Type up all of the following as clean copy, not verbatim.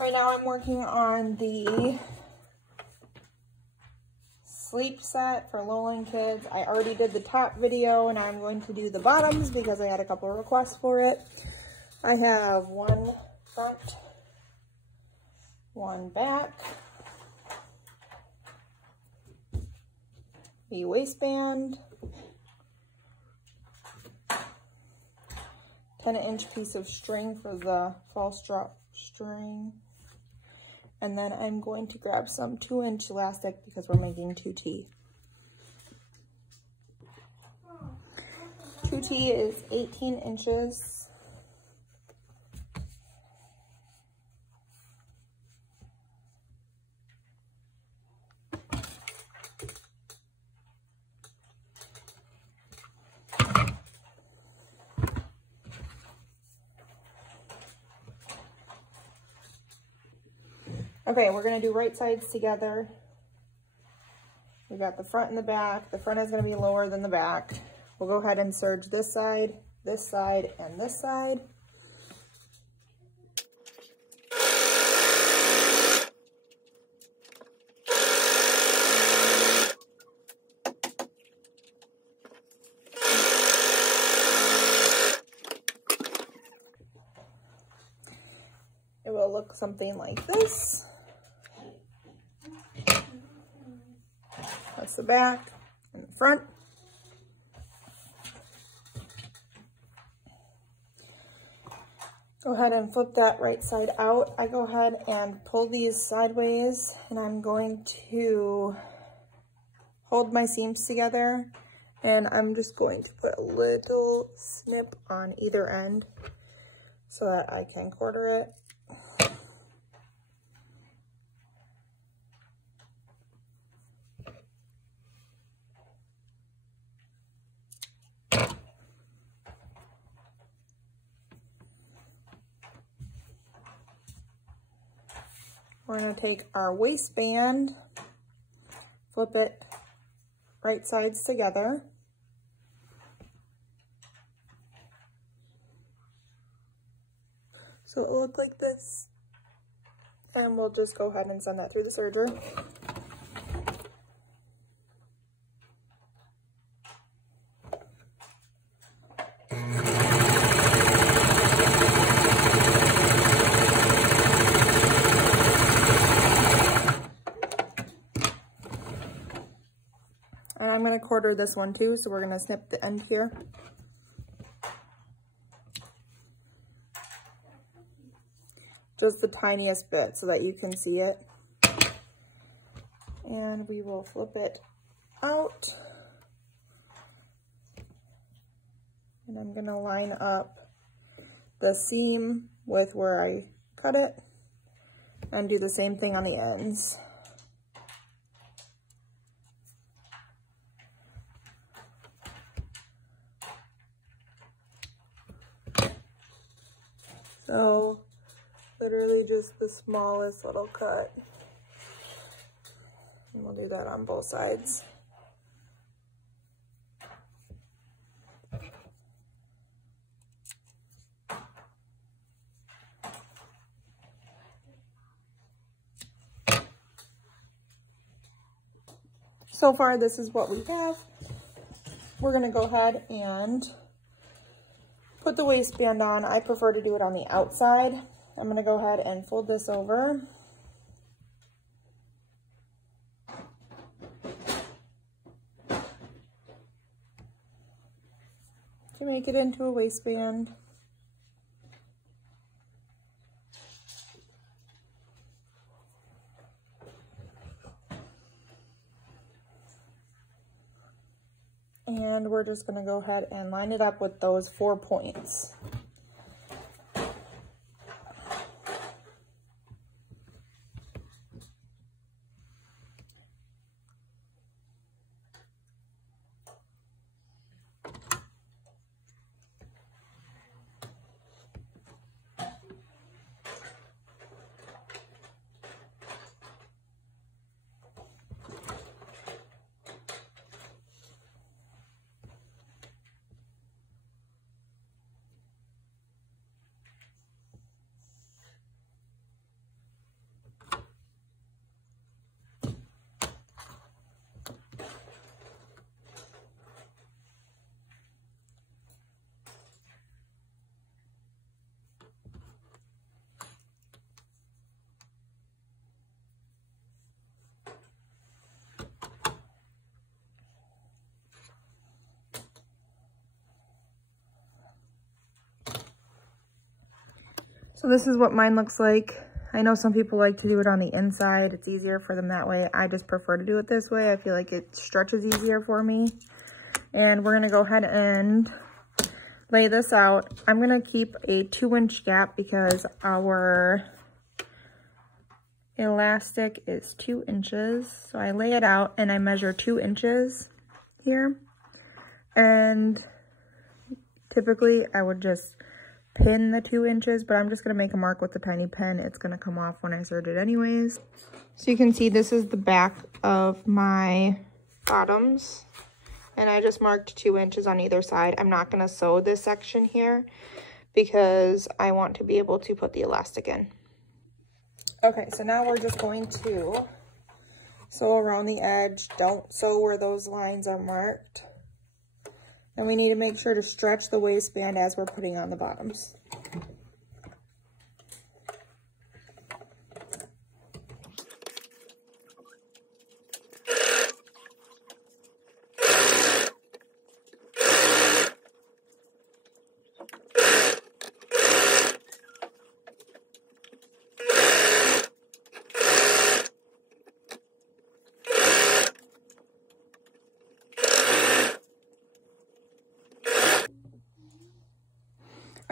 Right now I'm working on the sleep set for Lowland kids. I already did the top video and I'm going to do the bottoms because I had a couple of requests for it. I have one front, one back, a waistband, 10-inch piece of string for the false drop string. And then I'm going to grab some 2-inch elastic because we're making 2T. 2T is 18 inches. Okay, we're gonna do right sides together. We got the front and the back. The front is gonna be lower than the back. We'll go ahead and serge this side, and this side. It will look something like this. That's the back and the front. Go ahead and flip that right side out. I go ahead and pull these sideways and I'm going to hold my seams together and I'm just going to put a little snip on either end so that I can quarter it. We're going to take our waistband, flip it right sides together. So it'll look like this. And we'll just go ahead and send that through the serger. And I'm going to quarter this one too, so we're going to snip the end here. Just the tiniest bit so that you can see it. And we will flip it out. And I'm going to line up the seam with where I cut it and do the same thing on the ends. So, literally just the smallest little cut. And we'll do that on both sides. So far, this is what we have. We're gonna go ahead and put the waistband on. I prefer to do it on the outside. I'm gonna go ahead and fold this over. To make it into a waistband. And we're just gonna go ahead and line it up with those 4 points. So this is what mine looks like. I know some people like to do it on the inside. It's easier for them that way. I just prefer to do it this way. I feel like it stretches easier for me. And we're gonna go ahead and lay this out. I'm gonna keep a 2-inch gap because our elastic is 2 inches. So I lay it out and I measure 2 inches here. And typically I would just pin the 2 inches, but I'm just gonna make a mark with the tiny pen. It's gonna come off when I serge it anyways. So you can see this is the back of my bottoms, and I just marked 2 inches on either side. I'm not gonna sew this section here because I want to be able to put the elastic in. Okay, so now we're just going to sew around the edge. Don't sew where those lines are marked. And we need to make sure to stretch the waistband as we're putting on the bottoms.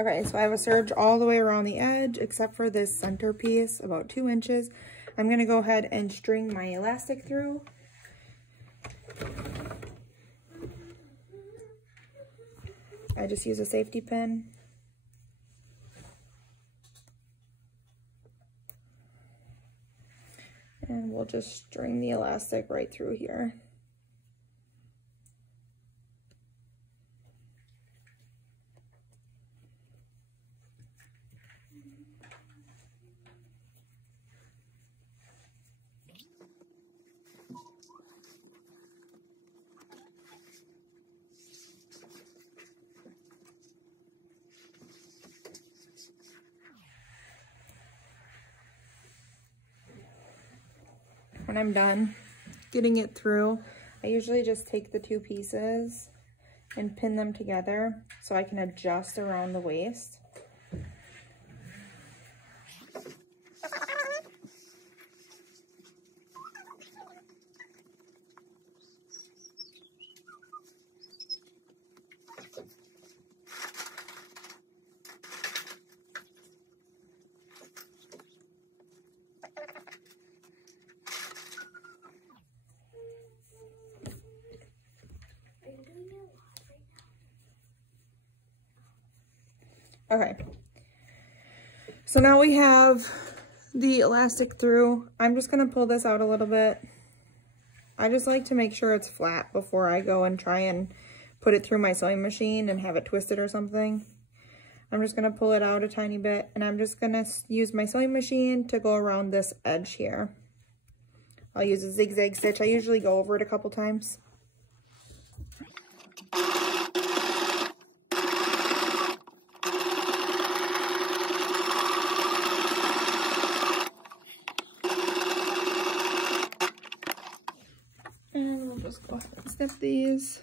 Okay, so I have a serge all the way around the edge except for this center piece, about 2 inches. I'm going to go ahead and string my elastic through. I just use a safety pin. And we'll just string the elastic right through here. When I'm done getting it through, I usually just take the 2 pieces and pin them together so I can adjust around the waist. Okay, so now we have the elastic through. I'm just gonna pull this out a little bit. I just like to make sure it's flat before I go and try and put it through my sewing machine and have it twisted or something. I'm just gonna pull it out a tiny bit, and I'm just gonna use my sewing machine to go around this edge here. I'll use a zigzag stitch. I usually go over it a couple times. And we'll just go ahead and snip these.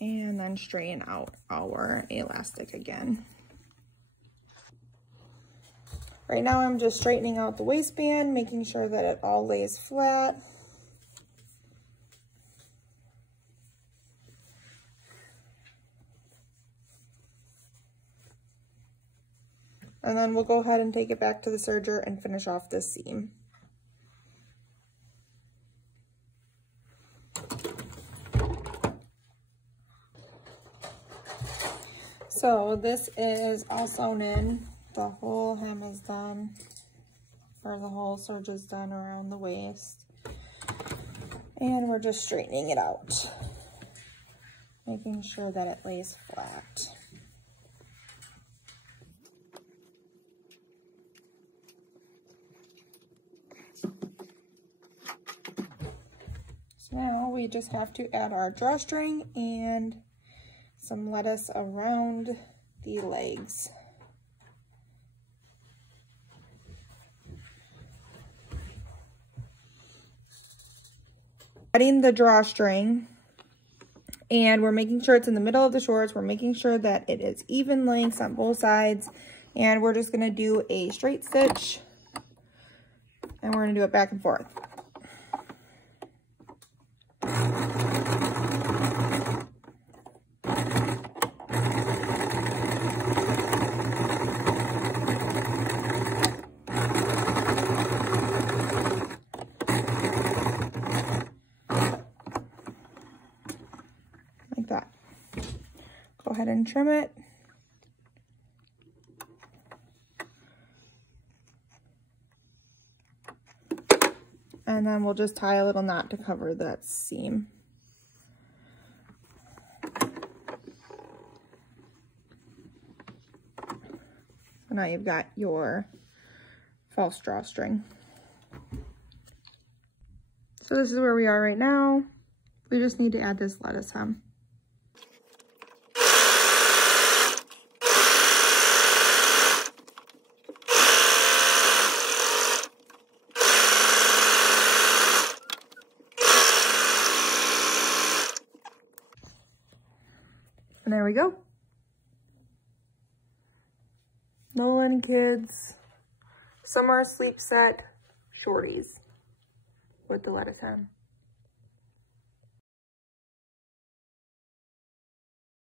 And then straighten out our elastic again. Right now I'm just straightening out the waistband, making sure that it all lays flat. And then we'll go ahead and take it back to the serger and finish off this seam. So this is all sewn in. The whole hem is done, or the whole serge is done around the waist. And we're just straightening it out, making sure that it lays flat. So now we just have to add our drawstring and some lettuce around the legs. Adding the drawstring, And we're making sure it's in the middle of the shorts. We're making sure that it is even lengths on both sides. And we're just gonna do a straight stitch. And we're gonna do it back and forth. Like that. Go ahead and trim it. And then we'll just tie a little knot to cover that seam. So now you've got your false drawstring. So this is where we are right now. We just need to add this lettuce hem. And there we go. Lowland Kids Summer Sleep Set Shorties with the lettuce hem.